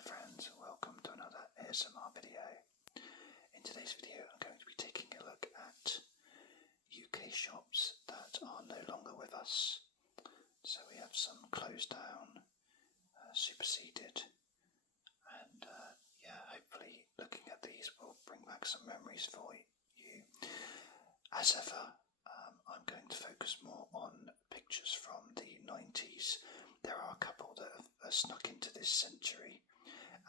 my friends, welcome to another ASMR video. In today's video I'm going to be taking a look at UK shops that are no longer with us. So we have some closed down, superseded, and hopefully looking at these will bring back some memories for you. As ever, I'm going to focus more on pictures from the 90s. There are a couple that have snuck into this century,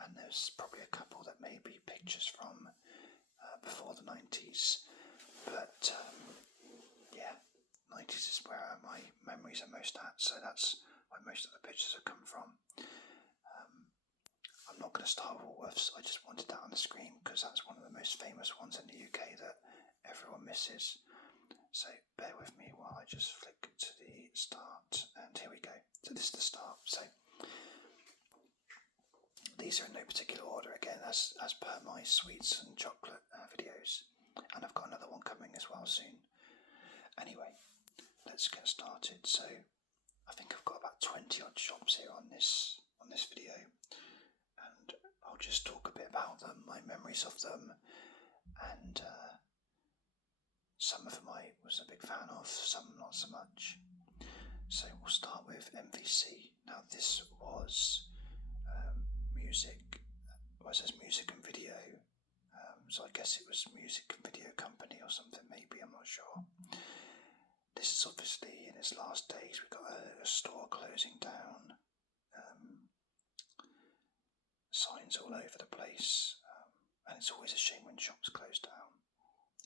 and there's probably a couple that may be pictures from before the 90s. But 90s is where my memories are most at, so that's where most of the pictures have come from. I'm not going to start with Woolworths, I just wanted that on the screen because that's one of the most famous ones in the UK that everyone misses. So bear with me while I just flick to the start, and here we go. So this is the start. So these are in no particular order, again, as per my sweets and chocolate videos, and I've got another one coming as well soon. Anyway, let's get started. So I think I've got about 20 odd shops here on this video, and I'll just talk a bit about them, my memories of them, and some of them I was a big fan of, some not so much. So we'll start with MVC. Now this was music, well, it says music and video, so I guess it was music and video company or something maybe, I'm not sure. This is obviously in its last days. We've got a store closing down, signs all over the place, and it's always a shame when shops close down.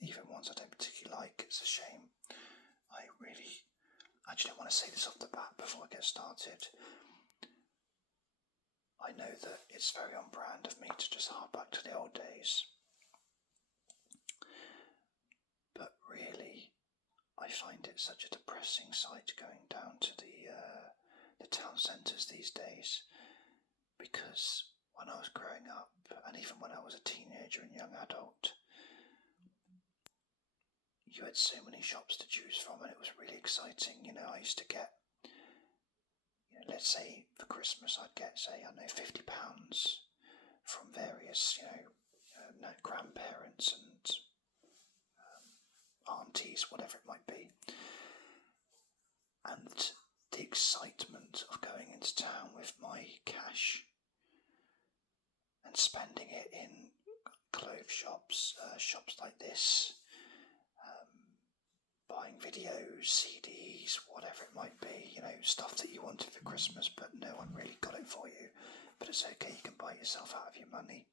Even ones I don't particularly like, it's a shame. I actually want to say this off the bat before I get started. I know that it's very on brand of me to just hark back to the old days, but really I find it such a depressing sight going down to the town centres these days, because when I was growing up, and even when I was a teenager and young adult, you had so many shops to choose from, and it was really exciting. I used to get, let's say for Christmas I'd get, say, I don't know, £50 from various, grandparents and aunties, whatever it might be. And the excitement of going into town with my cash and spending it in clothes shops, shops like this, buying videos, CDs, whatever it might be, stuff that you wanted for Christmas but no one really got it for you, but it's okay, you can buy it yourself out of your money.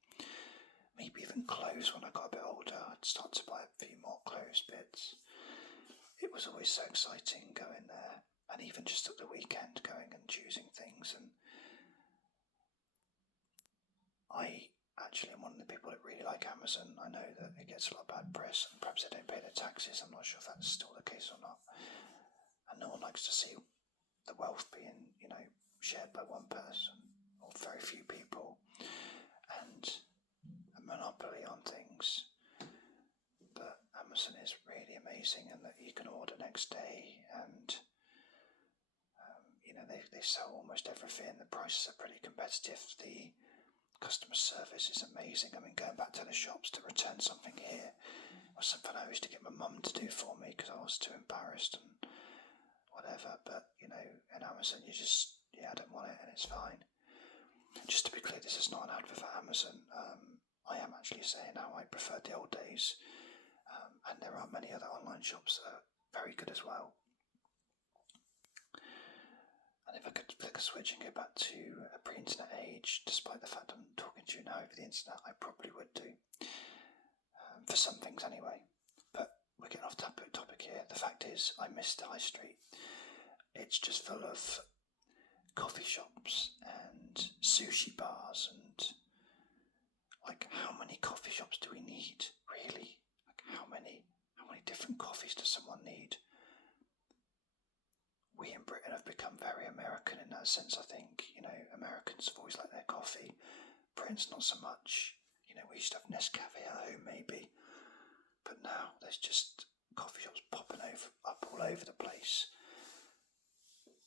Maybe even clothes. When I got a bit older, I'd start to buy a few more clothes bits. It was always so exciting going there, and even just at the weekend going and choosing things. And I actually am one of the people that really like Amazon. I know that it gets a lot of bad press and perhaps they don't pay their taxes. I'm not sure if that's still the case or not. And no one likes to see the wealth being, shared by one person or very few people, and a monopoly on things. But Amazon is really amazing, and that you can order next day, and they sell almost everything. The prices are pretty competitive. The customer service is amazing. I mean, going back to the shops to return something here was something I used to get my mum to do for me because I was too embarrassed and whatever. But in Amazon, you just, I don't want it, and it's fine. Just to be clear, this is not an advert for Amazon. I am actually saying how I prefer the old days, and there are many other online shops that are very good as well. And if I could flick a switch and go back to a pre-internet age, despite the fact I'm talking to you now over the internet, I probably would do, for some things anyway. But we're getting off topic here. The fact is, I miss the high street. It's just full of coffee shops and sushi bars, and how many coffee shops do we need, really? How many different coffees does someone need? We in Britain have become very American in that sense, I think. Americans have always liked their coffee. Britain's not so much. We used to have Nescafe at home maybe, but now there's just coffee shops popping up all over the place.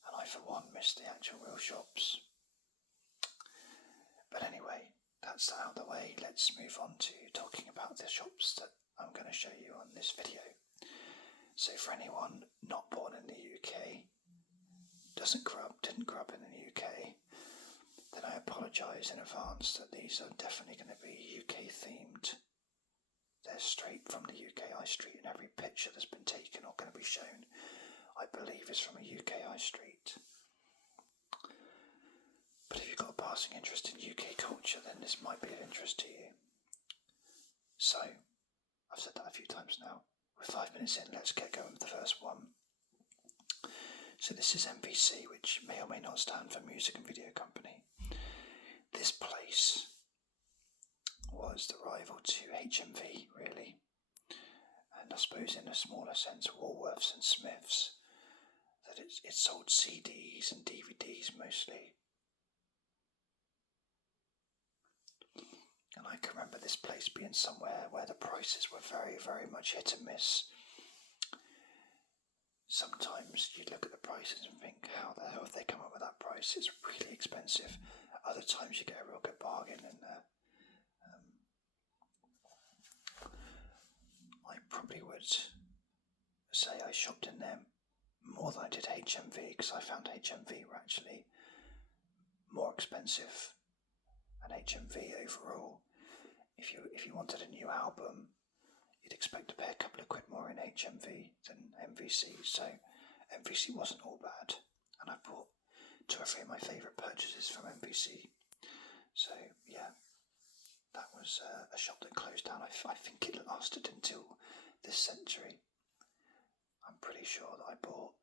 And I, for one, miss the actual real shops. But anyway, that's out of the way, let's move on to talking about the shops that I'm going to show you on this video. So for anyone not born in the UK, didn't grow up in the UK, then I apologise in advance that these are definitely going to be UK themed. They're straight from the UK High Street, and every picture that's been taken or going to be shown, I believe, is from a UK High Street. But if you've got a passing interest in UK culture, then this might be of interest to you. So, I've said that a few times now. We're 5 minutes in, let's get going with the first one. So this is MVC, which may or may not stand for Music and Video Company. This place was the rival to HMV, really. And I suppose in a smaller sense, Woolworths and Smiths. That it sold CDs and DVDs mostly. And I can remember this place being somewhere where the prices were very, very much hit and miss. Sometimes you look at the prices and think, how the hell have they come up with that price? It's really expensive. Other times you get a real good bargain in there. I probably would say I shopped in there more than I did HMV, because I found HMV were actually more expensive, and HMV overall, if you wanted a new album, you'd expect to pay a couple of quid more in HMV than MVC, so MVC wasn't all bad, and I bought 2 or 3 of my favourite purchases from MVC. So yeah, that was a shop that closed down. I think it lasted until this century. I'm pretty sure that I bought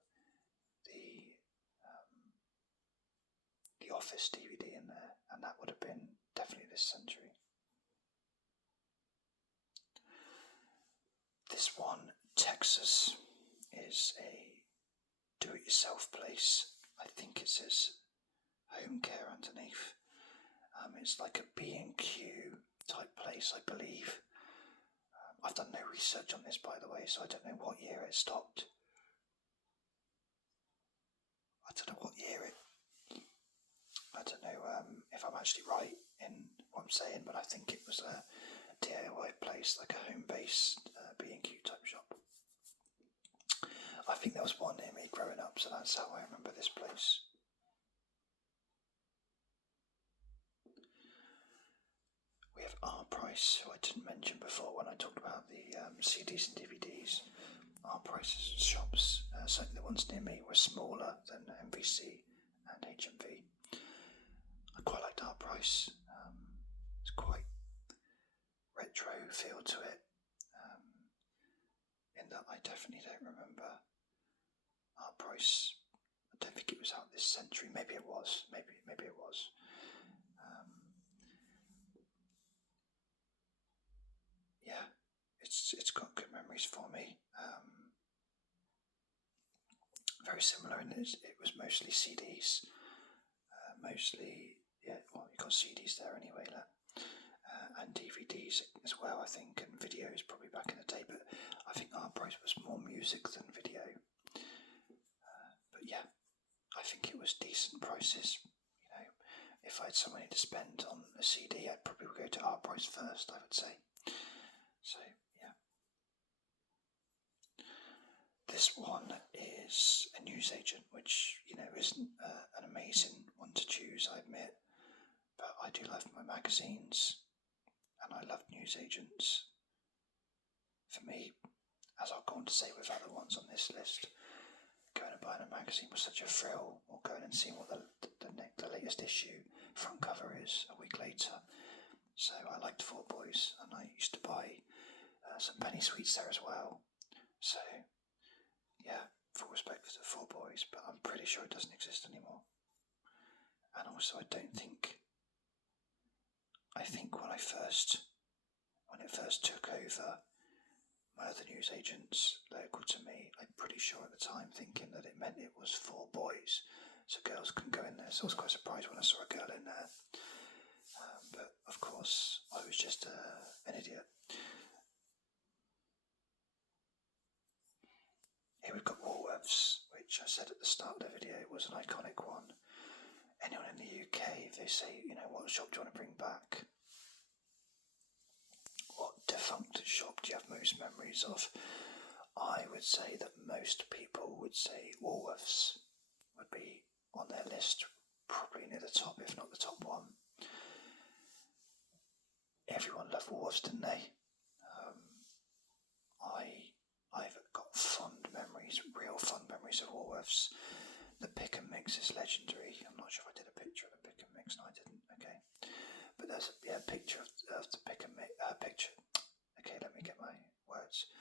the Office DVD in there, and that would have been definitely this century. This one, Texas, is a do-it-yourself place. I think it says home care underneath. It's like a B&Q type place, I believe. I've done no research on this, by the way, so I don't know what year it stopped. I don't know if I'm actually right in what I'm saying, but I think it was a DIY place, like a home-based B&Q type shop. I think there was one near me growing up, so that's how I remember this place. We have R Price, who I didn't mention before when I talked about the CDs and DVDs. R Price's shops, certainly the ones near me, were smaller than MVC and HMV. I quite liked R Price. It's quite retro feel to it, in that I definitely don't remember R Price. I don't think it was out this century. Maybe it was. Maybe it was. Yeah, it's got good memories for me. Very similar in that it was mostly CDs. You got CDs there anyway, and DVDs as well, I think, and videos probably back in the day, but I think our price was more music than video. But yeah, I think it was decent prices. If I had some money to spend on a CD, I'd probably go to our price first, I would say. So yeah. This one is a newsagent, which, isn't an amazing one to choose, I admit. But I do love my magazines, and I love newsagents. For me, as I'll go on to say with other ones on this list, going and buying a magazine was such a thrill, or going and seeing what the latest issue front cover is a week later. So I liked Four Boys, and I used to buy some penny sweets there as well. So yeah, full respect for the Four Boys, but I'm pretty sure it doesn't exist anymore. And also, I think when it first took over, my other newsagents local to me, I'm pretty sure at the time thinking that it meant it was Four Boys, so girls couldn't go in there. So I was quite surprised when I saw a girl in there. But of course, I was just an idiot. Here we've got Woolworths, which I said at the start of the video was an iconic one. Anyone in the UK, if they say, what shop do you want to bring back? defunct shop do you have most memories of? I would say that most people would say Woolworths would be on their list, probably near the top, if not the top one. Everyone loved Woolworths, didn't they? I've got fond memories, real fond memories of Woolworths. The pick and mix is legendary. I'm not sure if I did a picture of the pick and mix. No, I didn't. Okay, but there's a picture of the pick and mix. Picture. Okay, let me get my words.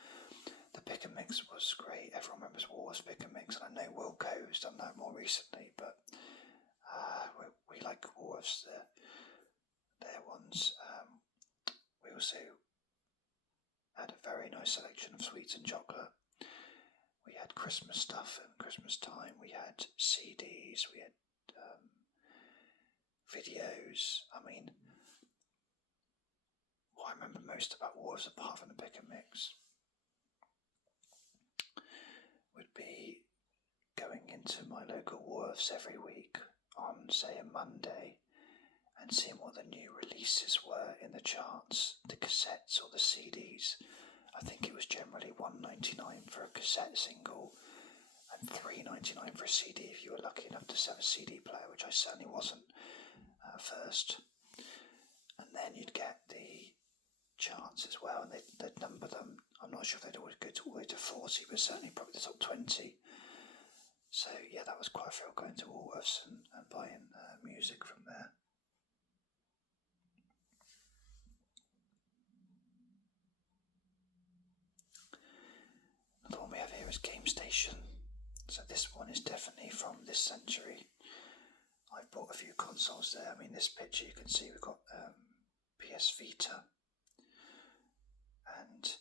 The pick and mix was great. Everyone remembers Woolworths pick and mix, and I know Wilko's done that more recently, but we like Woolworths. Their ones. We also had a very nice selection of sweets and chocolate. We had Christmas stuff at Christmas time. We had CDs. We had videos. I mean, what I remember most about Woolworths, apart from the pick and mix, would be going into my local Woolworths every week on, say, a Monday, and seeing what the new releases were in the charts, the cassettes or the CDs. I think it was generally $1.99 for a cassette single and $3.99 for a CD if you were lucky enough to have a CD player, which I certainly wasn't at first. And then you'd get the charts as well, and they'd number them. I'm not sure if they'd always go all the way to 40, but certainly probably the top 20. So yeah, that was quite a thrill going to Woolworths and buying music from there. Another one we have here is Game Station. So this one is definitely from this century. I've bought a few consoles there. I mean, this picture you can see we've got PS Vita, and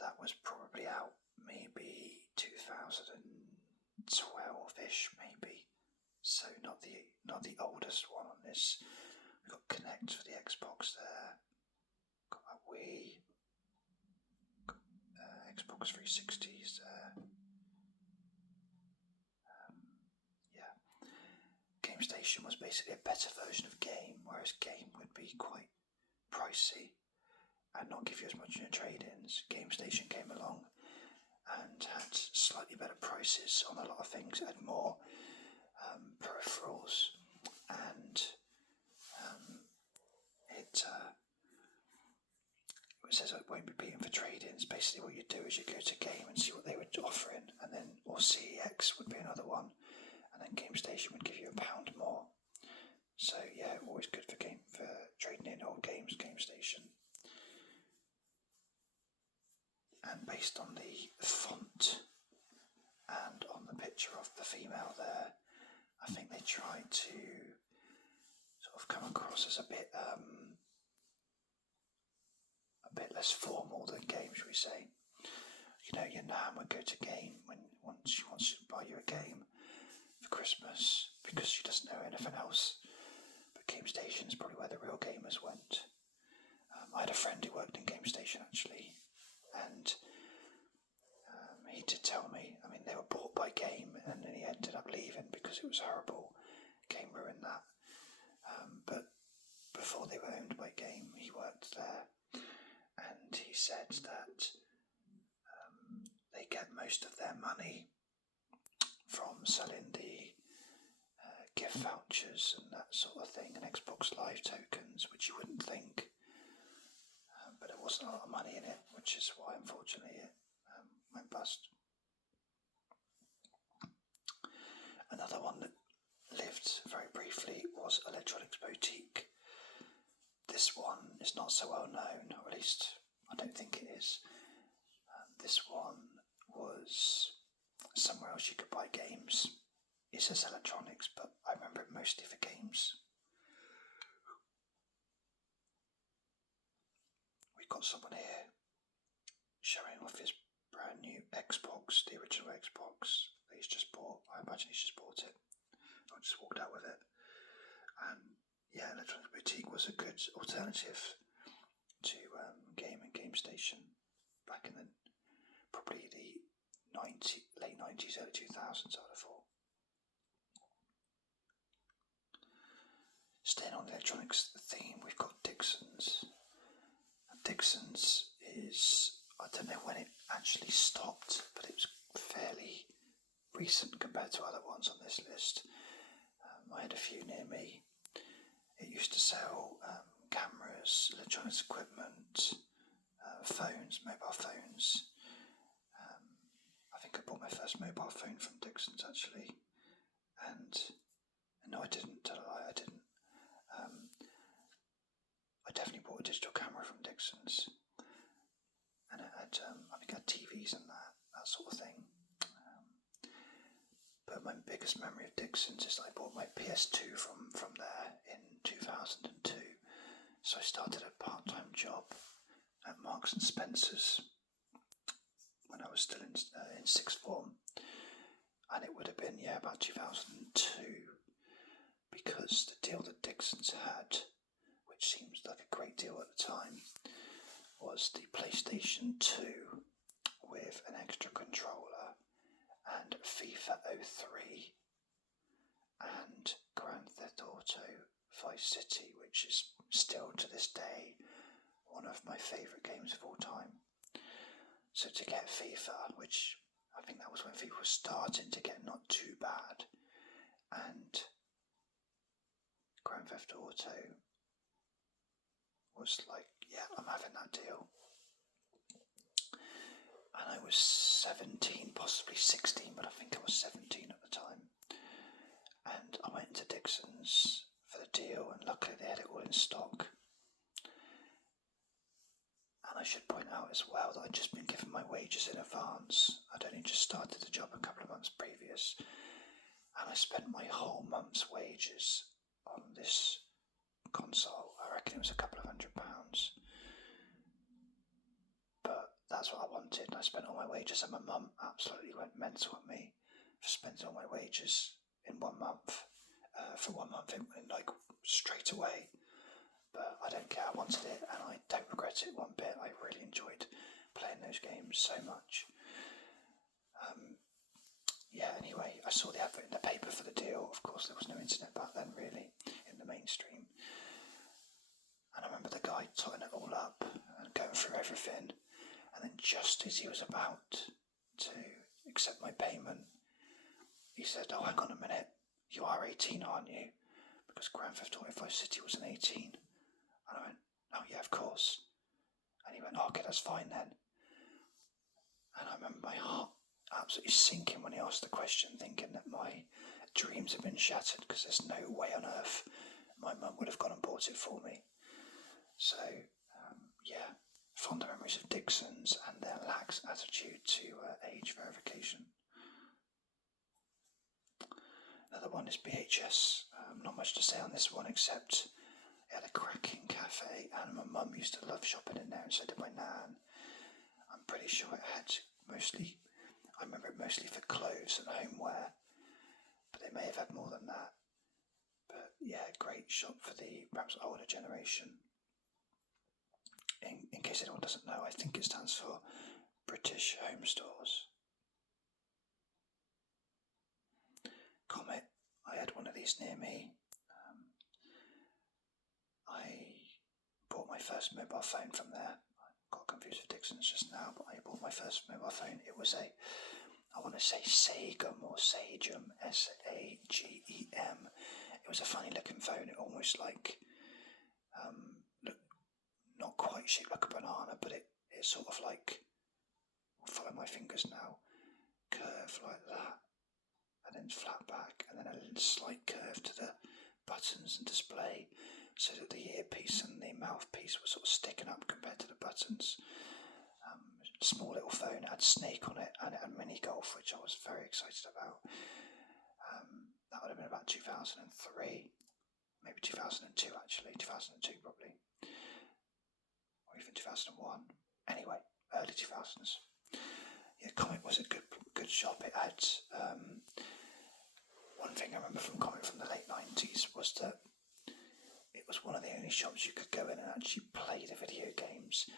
that was probably out maybe 2012-ish, maybe. So not the oldest one on this. We've got Kinect for the Xbox there. Got my Wii. Xbox 360s there. Game Station was basically a better version of Game, whereas Game would be quite pricey and not give you as much in your trade-ins. Game Station came along and had slightly better prices on a lot of things. It had more peripherals, and it says it won't be beaten for trade-ins. Basically what you do is you go to Game and see what they were offering, and then, or CEX would be another one, and then Game Station would give you £1 more. So yeah, always good for trading in old games, Game Station. And based on the font and on the picture of the female there, I think they tried to sort of come across as a bit less formal than Game, shall we say. You know, your nan would go to Game once she wants to buy you a game for Christmas because she doesn't know anything else. But Game Station is probably where the real gamers went. I had a friend who worked in Game Station actually, and he did tell me, I mean, they were bought by Game and then he ended up leaving because it was horrible. Game ruined that. But before they were owned by Game, he worked there, and he said that they get most of their money from selling the gift vouchers and that sort of thing, and Xbox Live tokens, which you wouldn't think, but there wasn't a lot of money in it, which is why unfortunately it went bust. Another one that lived very briefly was Electronics Boutique. This one is not so well known, or at least I don't think it is. This one was somewhere else you could buy games. It says electronics, but I remember it mostly for games. We've got someone here showing off his brand new Xbox, the original Xbox that he's just bought. I imagine he's just bought it. I just walked out with it. And yeah, Electronics Boutique was a good alternative to Game Station back in probably the late 90s, early 2000s, I would have thought. Staying on the electronics theme, we've got Dixon's. Dixon's is, I don't know when it actually stopped, but it was fairly recent compared to other ones on this list. I had a few near me. It used to sell cameras, electronics equipment, phones, mobile phones. I think I bought my first mobile phone from Dixon's actually, and no, I didn't. Tell a lie, I didn't. I definitely bought a digital camera from Dixon's, and it had, I think it had TVs and that sort of thing. But my biggest memory of Dixon's is I bought my PS2 from there in 2002. So I started a part-time job at Marks and Spencer's when I was still in sixth form, and it would have been about 2002, because the deal that Dixon's had, which seems like a great deal at the time, was the PlayStation 2 with an extra controller and FIFA 03 and Grand Theft Auto Vice City, which is still to this day one of my favourite games of all time. So to get FIFA, which I think that was when FIFA was starting to get not too bad, and Grand Theft Auto was like, yeah, I'm having that deal. And I was 17, possibly 16, but I think I was 17 at the time. And I went to Dixon's for the deal, and luckily they had it all in stock. And I should point out as well that I'd just been given my wages in advance. I'd only just started the job a couple of months previous, and I spent my whole month's wages on this console. I reckon it was a couple of £100. But that's what I wanted, and I spent all my wages, and my mum absolutely went mental at me for spending all my wages in 1 month. For 1 month, it went like straight away. But I don't care, I wanted it, and I don't regret it one bit. I really enjoyed playing those games so much. Anyway, I saw the advert in the paper for the deal. Of course, there was no internet back then, really, in the mainstream. And I remember the guy totting it all up and going through everything. And then just as he was about to accept my payment, he said, "Oh, hang on a minute, you are 18, aren't you?" Because Grand Theft Auto Vice City was an 18. And I went, "Oh yeah, of course." And he went, "Oh, okay, that's fine then." And I remember my heart absolutely sinking when he asked the question, thinking that my dreams had been shattered, because there's no way on earth my mum would have gone and bought it for me. So, fond memories of Dixon's and their lax attitude to age verification. Another one is BHS. Not much to say on this one, except it had a cracking cafe, and my mum used to love shopping in there, and so did my nan. I'm pretty sure it had I remember it mostly for clothes and homeware, but they may have had more than that. But yeah, great shop for the perhaps older generation. In case anyone doesn't know, I think it stands for British Home Stores. Comet, I had one of these near me. I bought my first mobile phone from there. I got confused with Dixon's just now, but I bought my first mobile phone. It was I want to say Sagem or Sagem, Sagem. It was a funny looking phone. It almost like, not quite shaped like a banana, but it sort of like, follow my fingers now, curve like that, and then flat back, and then a slight curve to the buttons and display, so that the earpiece and the mouthpiece were sort of sticking up compared to the buttons. Small little phone, it had Snake on it, and it had mini golf, which I was very excited about. That would have been about 2003, maybe 2002 actually, 2002 probably, or even 2001. Anyway, early 2000s. Yeah, Comet was a good shop. It had one thing I remember from Comet from the late 90s was that it was one of the only shops you could go in and actually play the video games.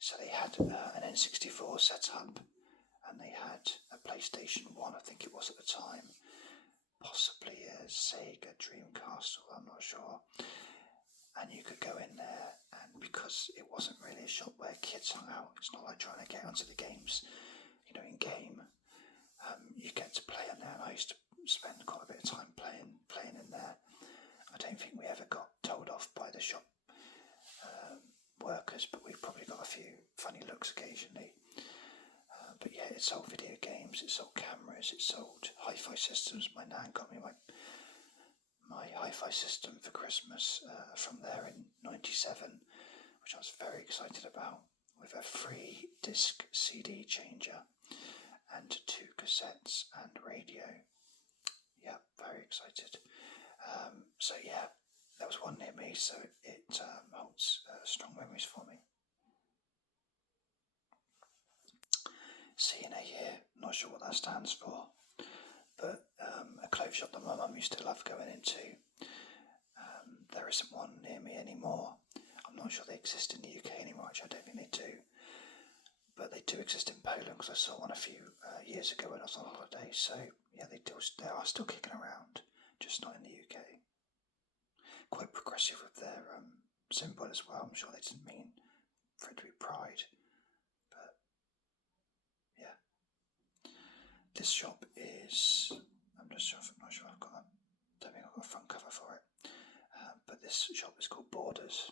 So they had an N64 set up, and they had a PlayStation 1, I think it was at the time, possibly a Sega Dreamcast, I'm not sure. And you could go in there and because it wasn't really a shop where kids hung out. It's not like trying to get onto the games, in game. You get to play in there, and I used to spend quite a bit of time playing in there. I don't think we ever got told off by the shop workers, but we've probably got a few funny looks occasionally. But yeah, it sold video games, it sold cameras, it sold hi-fi systems. My nan got me my hi-fi system for Christmas from there in '97, which I was very excited about, with a free disc CD changer and 2 cassettes and radio. Yeah, very excited. So yeah, there was one near me, so it holds strong memories for me. C&A here, not sure what that stands for, but a clothes shop that my mum used to love going into. There isn't one near me anymore. I'm not sure they exist in the UK anymore, which I don't think they do. But they do exist in Poland, because I saw one a few years ago when I was on holiday. So yeah, they are still kicking around, just not in the UK. Quite progressive with their symbol as well. I'm sure they didn't mean for it to be pride, but yeah. This shop is, I'm not sure I've got don't think I've got a front cover for it. But this shop is called Borders.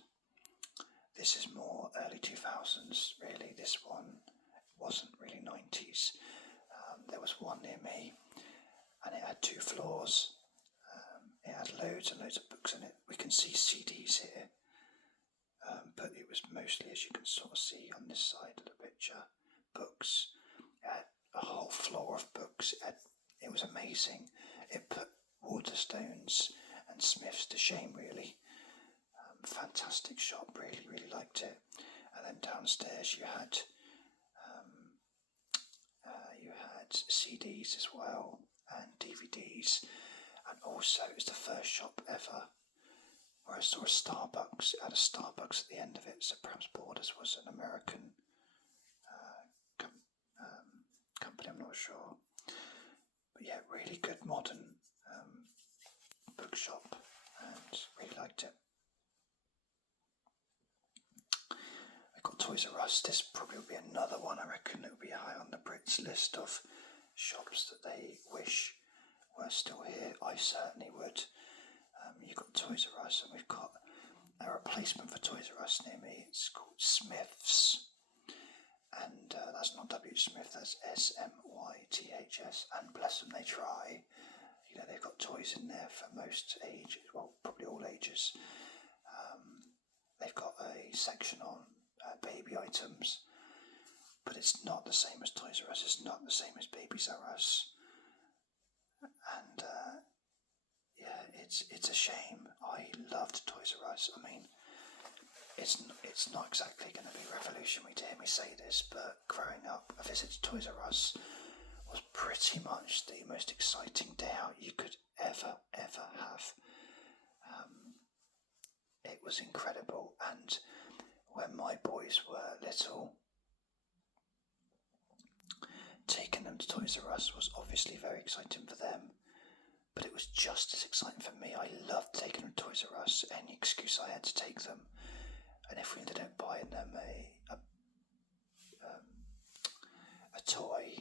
This is more early 2000s, really. This one wasn't really 90s. There was one near me, and it had 2 floors. It had loads and loads of books in it. We can see CDs here, but it was mostly, as you can sort of see on this side of the picture, books. It had a whole floor of books. It was amazing. It put Waterstones and Smiths to shame, really. Fantastic shop, really liked it. And then downstairs you had CDs as well, and DVDs, and also it was the first shop ever where I saw a Starbucks. It had a Starbucks at the end of it, so perhaps Borders was an American company, I'm not sure. But yeah, really good modern bookshop, and really liked it. We've got Toys R Us. This probably will be another one. I reckon it will be high on the Brits' list of shops that they wish were still here. I certainly would. You've got Toys R Us, and we've got a replacement for Toys R Us near me. It's called Smiths, and that's not W. Smith, that's SMYTHS, and bless them, they try. They've got toys in there for most ages, well, probably all ages. They've got a section on baby items, but it's not the same as Toys R Us, it's not the same as Babies R Us. And yeah, it's a shame. I loved Toys R Us. I mean, it's not exactly going to be revolutionary to hear me say this, but growing up, a visit to Toys R Us was pretty much the most exciting day out you could ever have. It was incredible, and when my boys were little, taking them to Toys R Us was obviously very exciting for them, but it was just as exciting for me. I loved taking them to Toys R Us, any excuse I had to take them, and if we ended up buying them a toy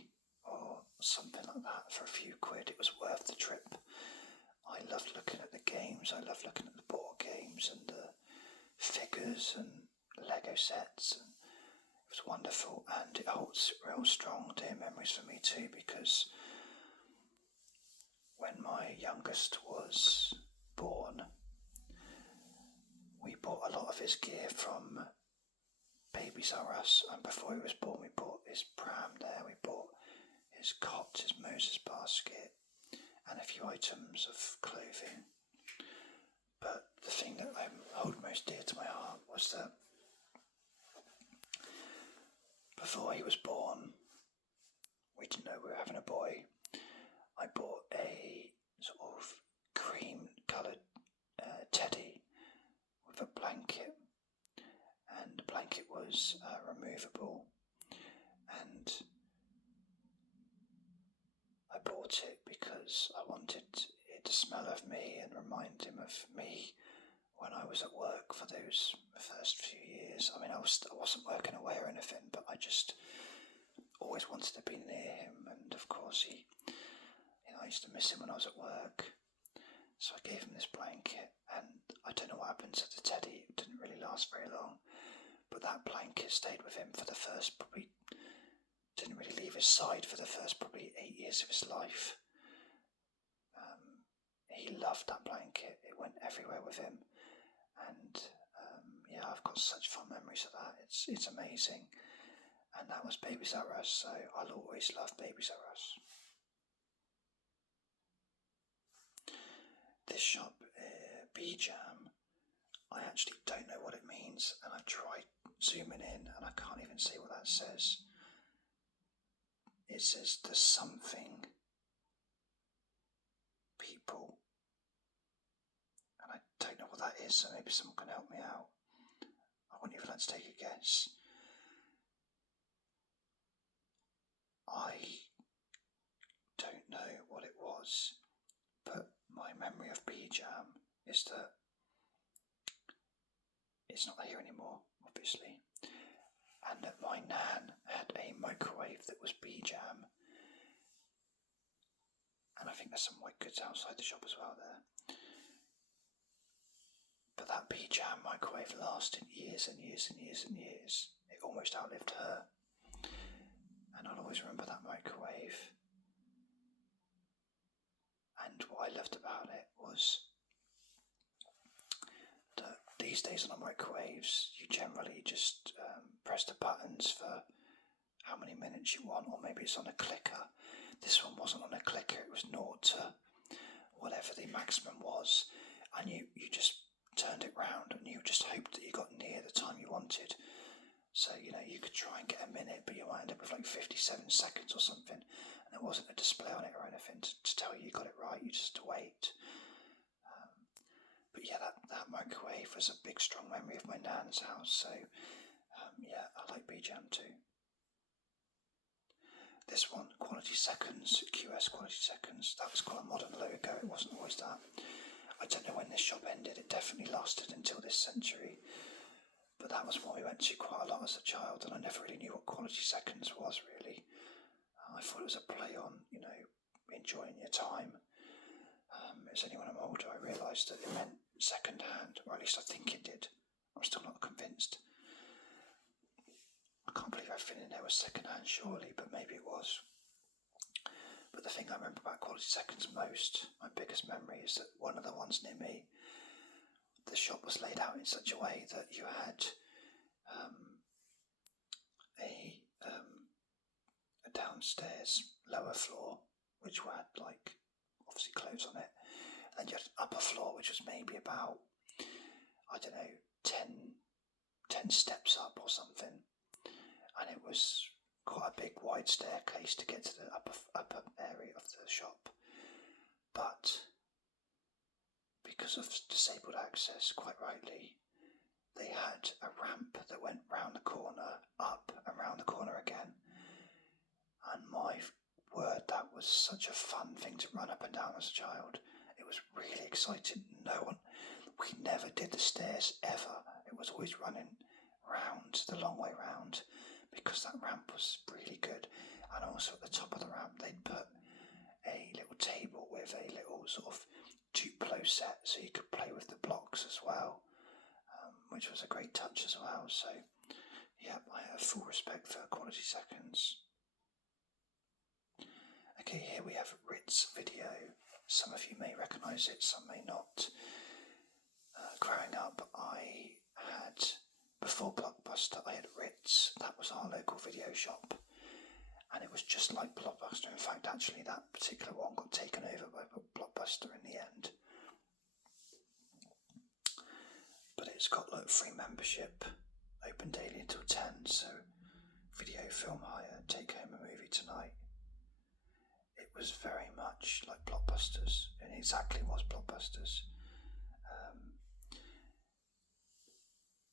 or something like that for a few quid, it was worth the trip. I loved looking at the games, I loved looking at the board games and the figures and Lego sets, and it was wonderful, and it holds real strong dear memories for me too, because when my youngest was born, we bought a lot of his gear from Babies R Us, and before he was born we bought his pram there, we bought his cot, his Moses basket, and a few items of clothing. But the thing that I hold most dear to my heart was that before he was born, we didn't know we were having a boy. I bought a sort of cream coloured teddy with a blanket, and the blanket was removable, and I bought it because I wanted it to smell of me and remind him of me when I was at work for those first few years. I mean, I wasn't working away or anything, but I just always wanted to be near him. And of course, I used to miss him when I was at work. So I gave him this blanket, and I don't know what happened to the teddy. It didn't really last very long, but that blanket stayed with him for the first probably. Didn't really leave his side for the first probably 8 years of his life. He loved that blanket. It went everywhere with him, and I've got such fond memories of that. It's amazing, and that was Babies R Us. So I'll always love Babies R Us. This shop, B-Jam, I actually don't know what it means, and I tried zooming in, and I can't even see what that says. It says the something people, and I don't know what that is, so maybe someone can help me out. I wouldn't even like to take a guess. I don't know what it was, but my memory of B-Jam is that it's not here anymore, obviously, and that my nan had a microwave that was B-Jam, and I think there's some white goods outside the shop as well there. But that B-Jam microwave lasted years and years and years and years. It almost outlived her, and I'll always remember that microwave. And what I loved about it was that these days on the microwaves, you generally just press the buttons for how many minutes you want, or maybe it's on a clicker. This one wasn't on a clicker, it was 0 to whatever the maximum was, and you just turned it round, and you just hoped that you got near the time you wanted. So, you could try and get a minute, but you might end up with like 57 seconds or something, and there wasn't a display on it or anything to tell you got it right, you just had to wait. But yeah, that microwave was a big strong memory of my nan's house, so I like B-Jam too. This one, Quality Seconds, QS Quality Seconds, that was quite a modern logo, it wasn't always that. I don't know when this shop ended, it definitely lasted until this century, but that was one we went to quite a lot as a child, and I never really knew what Quality Seconds was really. I thought it was a play on, enjoying your time. As anyone I'm older, I realised that it meant second hand, or at least I think it did. I'm still not convinced. I can't believe everything in there was second hand, surely, but maybe it was. But the thing I remember about Quality Seconds most, my biggest memory, is that one of the ones near me, the shop was laid out in such a way that you had a downstairs lower floor, which had obviously clothes on it, and you had an upper floor which was maybe about, 10 steps up or something, and it was quite a big wide staircase to get to the upper area of the shop. But because of disabled access, quite rightly, they had a ramp that went round the corner, up and round the corner again, and my word, that was such a fun thing to run up and down as a child. It was really exciting. We never did the stairs ever. It was always running round, the long way round, because that ramp was really good. And also at the top of the ramp, they'd put a little table with a little sort of Duplo set, so you could play with the blocks as well, which was a great touch as well. So, yeah, I have full respect for Quality Seconds. Okay, here we have Ritz Video. Some of you may recognise it, some may not. Growing up, before Blockbuster, I had Ritz. That was our local video shop, and it was just like Blockbuster. In fact, actually, that particular one got taken over by Blockbuster in the end. But it's got free membership, open daily until 10, so video, film hire, take home a movie tonight. It was very much like Blockbusters, and exactly was Blockbusters.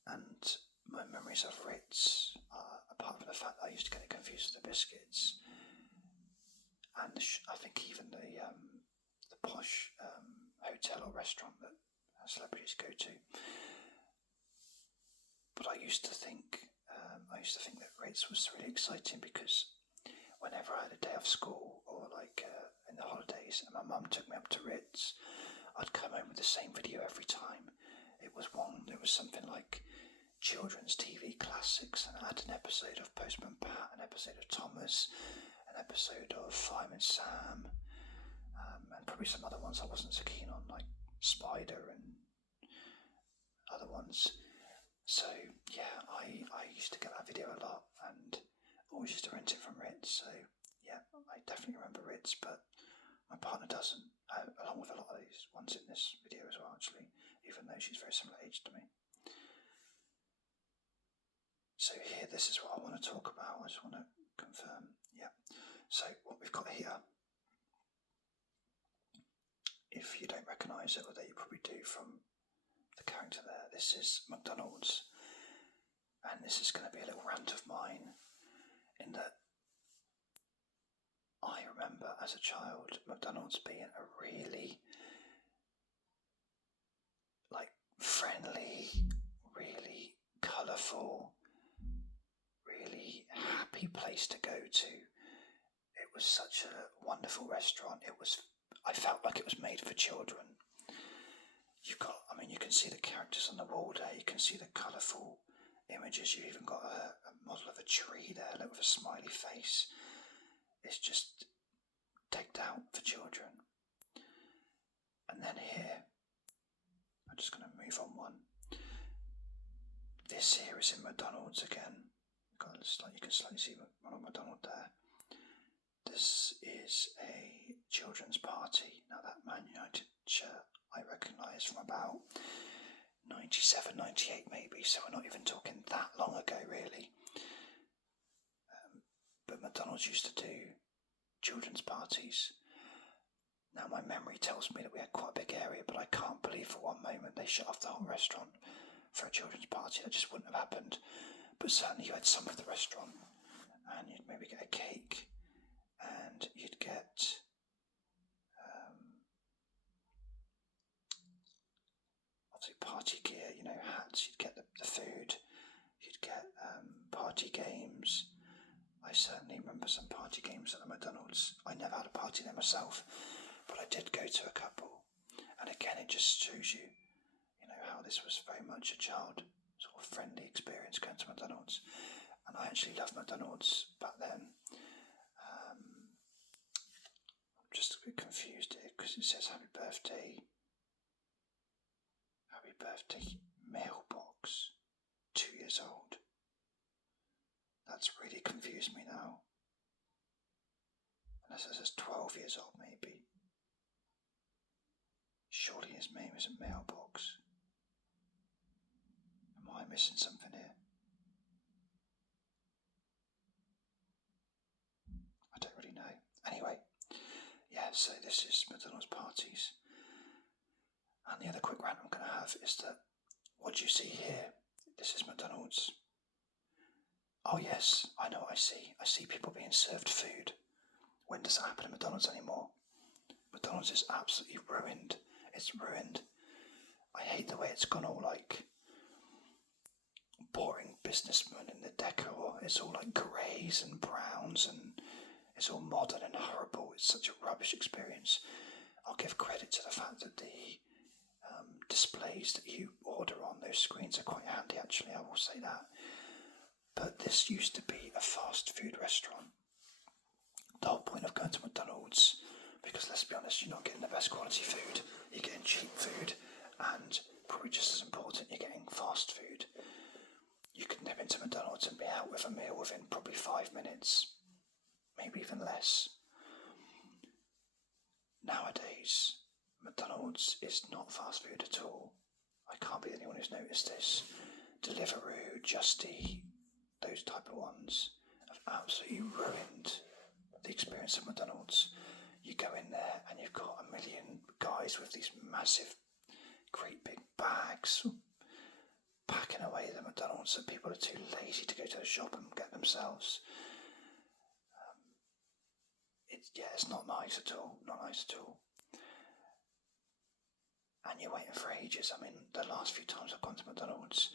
And my memories of Ritz, apart from the fact that I used to get it confused with the biscuits, and I think even the posh hotel or restaurant that celebrities go to, But I used to think that Ritz was really exciting because whenever I had a day off school or in the holidays and my mum took me up to Ritz, I'd come home with the same video every time. It was something like children's TV classics, and I had an episode of Postman Pat, an episode of Thomas, an episode of Fireman Sam, and probably some other ones I wasn't so keen on, like Spider and other ones. So yeah, I used to get that video a lot and always used to rent it from Ritz. So yeah, I definitely remember Ritz, but my partner doesn't, along with a lot of these ones in this video as well, actually, even though she's very similar age to me. So here, this is what I want to talk about. I just want to confirm. Yeah. So what we've got here, if you don't recognise it, although you probably do from the character there, this is McDonald's. And this is going to be a little rant of mine, in that I remember as a child McDonald's being a really friendly, really colourful, really happy place to go to. It was such a wonderful restaurant. I felt like it was made for children. You can see the characters on the wall there. You can see the colourful images. You've even got a model of a tree there, with a smiley face. It's just decked out for children. And then here, I'm just going to move on one. This here is in McDonald's again. You can slightly see Ronald McDonald there. This is a children's party. Now that Man United shirt I recognise from about 97, 98 maybe, so we're not even talking that long ago really. But McDonald's used to do children's parties. Now my memory tells me that we had quite a big area, but I can't believe for one moment they shut off the whole restaurant for a children's party. That just wouldn't have happened. But certainly you had some of the restaurant, and you'd maybe get a cake, and you'd get obviously party gear, hats. You'd get the food. You'd get party games. I certainly remember some party games at the McDonald's. I never had a party there myself, but I did go to a couple. And again, it just shows you, how this was very much a child sort of friendly experience going to McDonald's. And I actually loved McDonald's back then. I'm just a bit confused here because it says happy birthday mailbox, 2 years old. That's really confused me now. Unless it says 12 years old maybe. Surely his name isn't Mailbox. Am I missing something here? I don't really know. Anyway, yeah, so this is McDonald's parties. And the other quick rant I'm going to have is that what you see here, this is McDonald's. Oh yes, I know what I see. I see people being served food. When does that happen at McDonald's anymore? McDonald's is absolutely ruined. It's ruined. I hate the way it's gone all boring businessman in the decor. It's all greys and browns, and it's all modern and horrible. It's such a rubbish experience. I'll give credit to the fact that the displays that you order on those screens are quite handy, actually, I will say that. But this used to be a fast food restaurant. The whole point of going to McDonald's, because let's be honest, you're not getting the best quality food, you're getting cheap food, and probably just as important, you're getting fast food. You could nip into McDonald's and be out with a meal within probably 5 minutes, maybe even less. Nowadays, McDonald's is not fast food at all. I can't be the only one who's noticed this. Deliveroo, Just Eat, those type of ones have absolutely ruined the experience of McDonald's. You go in there and you've got a million guys with these massive, great big bags packing away the McDonald's that people are too lazy to go to the shop and get themselves. It's not nice at all. Not nice at all. And you're waiting for ages. I mean, the last few times I've gone to McDonald's,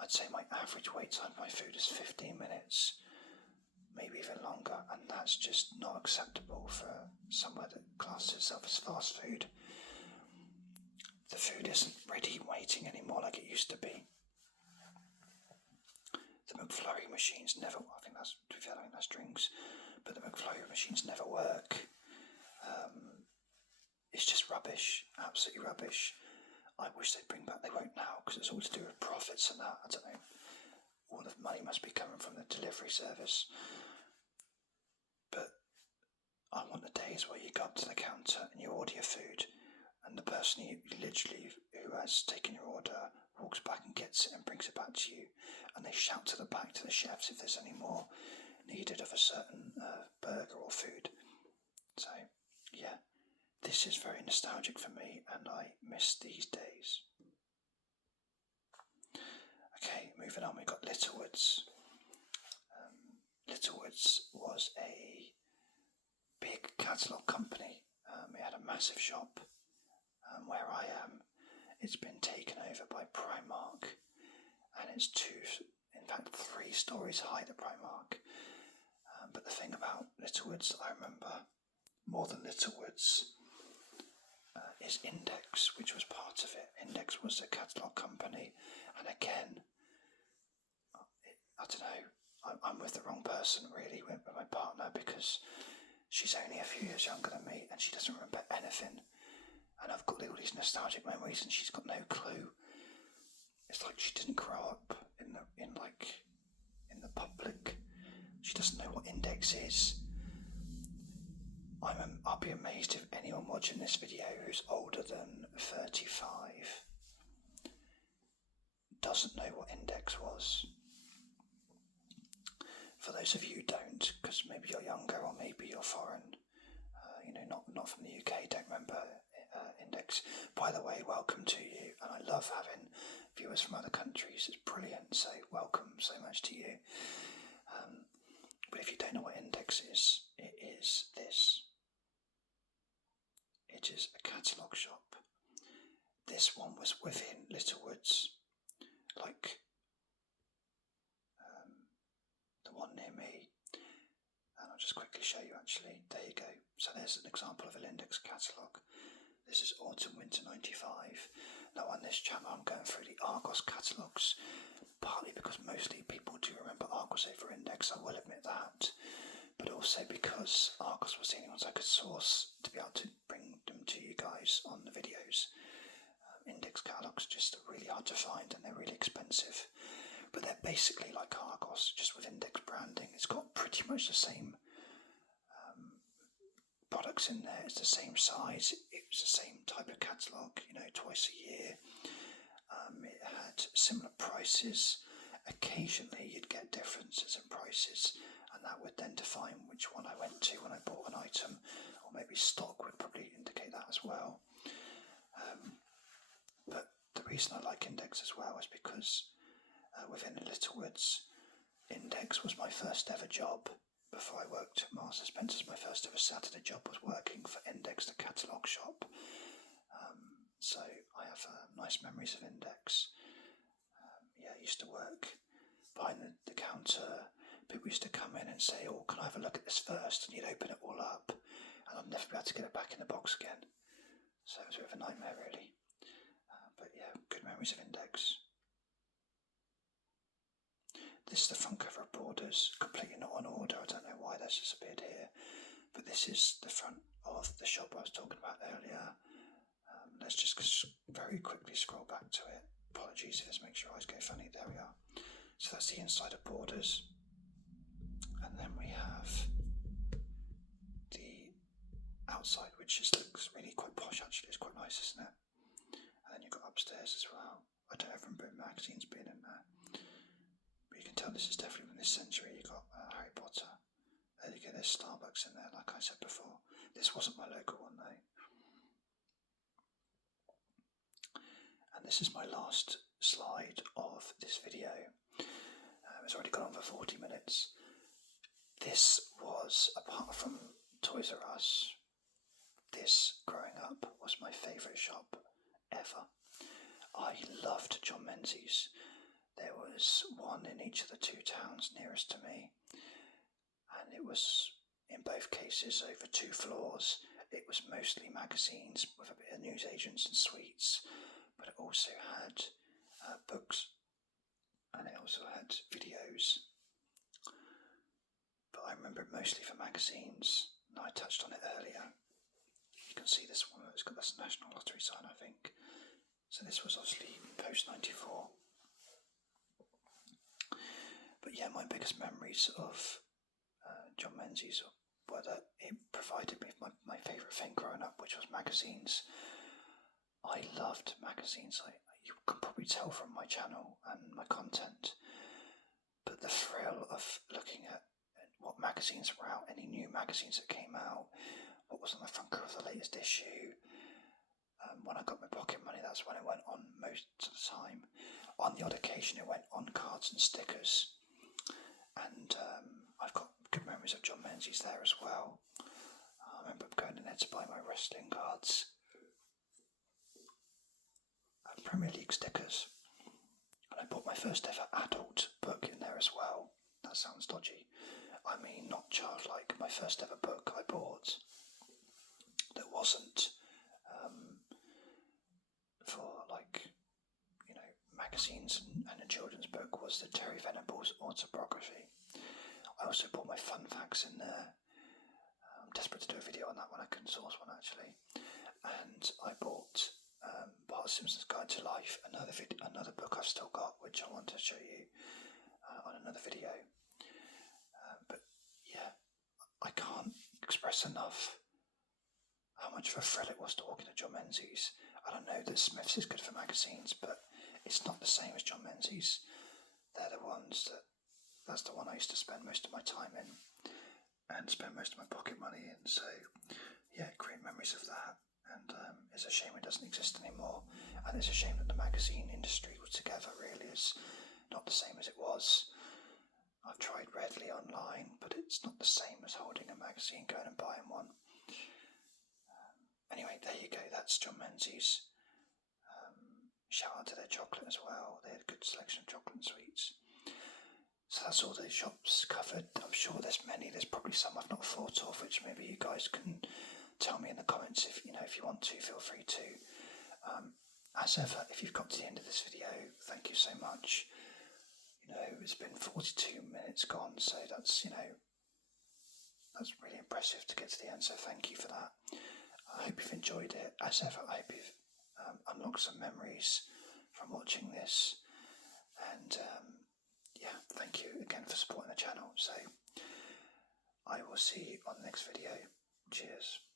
I'd say my average wait time for my food is 15 minutes, maybe even longer, and that's just not acceptable for somewhere that classes itself as fast food. The food isn't ready waiting anymore like it used to be. The McFlurry machines never, I think that's drinks, but the McFlurry machines never work. It's just rubbish, absolutely rubbish. I wish they'd bring back, they won't now because it's all to do with profits and that, I don't know. All the money must be coming from the delivery service. But I want the days where you go up to the counter and you order your food and the person who has taken your order walks back and gets it and brings it back to you, and they shout to the chefs if there's any more needed of a certain burger or food. So, yeah, this is very nostalgic for me and I miss these days. Okay, moving on, we've got Littlewoods. Littlewoods was a big catalogue company. It had a massive shop. Where I am, it's been taken over by Primark, and it's 3 stories high, the Primark. But the thing about Littlewoods, I remember more than Littlewoods, is Index, which was part of it. Index was a catalogue company, and again, I don't know, I'm with the wrong person really, with my partner, because she's only a few years younger than me and she doesn't remember anything. And I've got all these nostalgic memories and she's got no clue. It's like she didn't grow up in the public. She doesn't know what Index is. I'll be amazed if anyone watching this video who's older than 35 doesn't know what Index was. For those of you who don't, because maybe you're younger or maybe you're foreign, not from the UK, don't remember Index. By the way, welcome to you, and I love having viewers from other countries. It's brilliant, so welcome so much to you. But if you don't know what Index is, it is this. It is a catalogue shop. This one was within Littlewoods, like the one near me. And I'll just quickly show you actually. There you go. So there's an example of an Index catalogue. This is Autumn Winter 95. Now on this channel I'm going through the Argos catalogues, partly because mostly people do remember Argos over Index, I will admit that, but also because Argos was the only ones I could source to be able to bring them to you guys on the videos. Index catalogues just are really hard to find and they're really expensive, but they're basically like Argos, just with Index branding. It's got pretty much the same products in there. It's the same size, it was the same type of catalogue, twice a year. It had similar prices. Occasionally you'd get differences in prices, and that would then define which one I went to when I bought an item, or maybe stock would probably indicate that as well. But the reason I like Index as well is because within Littlewoods, Index was my first ever job. Before I worked at Marks & Spencer's, my first ever Saturday job was working for Index, the catalogue shop. So I have nice memories of Index. I used to work behind the counter. People used to come in and say, "Oh, can I have a look at this first?" And you'd open it all up, and I'd never be able to get it back in the box again. So it was a bit of a nightmare, really. But yeah, good memories of Index. This is the front cover of Borders, completely not on order. I don't know why that's just appeared here, but this is the front of the shop I was talking about earlier. Let's just very quickly scroll back to it. Apologies if this makes your eyes go funny. There we are. So that's the inside of Borders, and then we have the outside, which looks really quite posh. Actually, it's quite nice, isn't it? And then you've got upstairs as well. I don't remember magazines being in there. You can tell this is definitely from this century. You got Harry Potter. There you go, there's Starbucks in there, like I said before. This wasn't my local one though. And this is my last slide of this video. It's already gone on for 40 minutes. This was, apart from Toys R Us, this growing up was my favourite shop ever. I loved John Menzies. There was one in each of the 2 towns nearest to me, and it was, in both cases, over 2 floors. It was mostly magazines with a bit of newsagents and sweets, but it also had books, and it also had videos. But I remember it mostly for magazines, and I touched on it earlier. You can see this one, it's got this National Lottery sign, I think. So this was obviously post-94. But yeah, my biggest memories of John Menzies were that it provided me with my favourite thing growing up, which was magazines. I loved magazines. You can probably tell from my channel and my content. But the thrill of looking at what magazines were out, any new magazines that came out, what was on the front cover of the latest issue. When I got my pocket money, that's when it went on most of the time. On the odd occasion, it went on cards and stickers. And I've got good memories of John Menzies there as well. I remember going in there to buy my wrestling cards and Premier League stickers. And I bought my first ever adult book in there as well. That sounds dodgy. I mean, not childlike. My first ever book I bought that wasn't for, like, you know, magazines and a children's book was the Terry Venables autobiography. I also bought my fun facts in there. I'm desperate to do a video on that one. I couldn't source one actually. And I bought Bart Simpson's Guide to Life, another book I've still got, which I want to show you on another video. But yeah, I can't express enough how much of a thrill it was to walk into John Menzies. I don't know that Smith's is good for magazines, but it's not the same as John Menzies. They're the ones that's the one I used to spend most of my time in and spend most of my pocket money in. So yeah, great memories of that. And it's a shame it doesn't exist anymore. And it's a shame that the magazine industry altogether really is not the same as it was. I've tried Readly online, but it's not the same as holding a magazine, going and buying one. Anyway, there you go, that's John Menzies. Shout out to their chocolate as well. They had a good selection of chocolate and sweets. So that's all the shops covered. I'm sure there's many. There's probably some I've not thought of, which maybe you guys can tell me in the comments if you want to. Feel free to. As ever, if you've got to the end of this video, thank you so much. It's been 42 minutes gone, so that's really impressive to get to the end. So thank you for that. I hope you've enjoyed it. As ever, I hope you've unlocked some memories from watching this. And yeah, thank you again for supporting the channel. So I will see you on the next video. Cheers.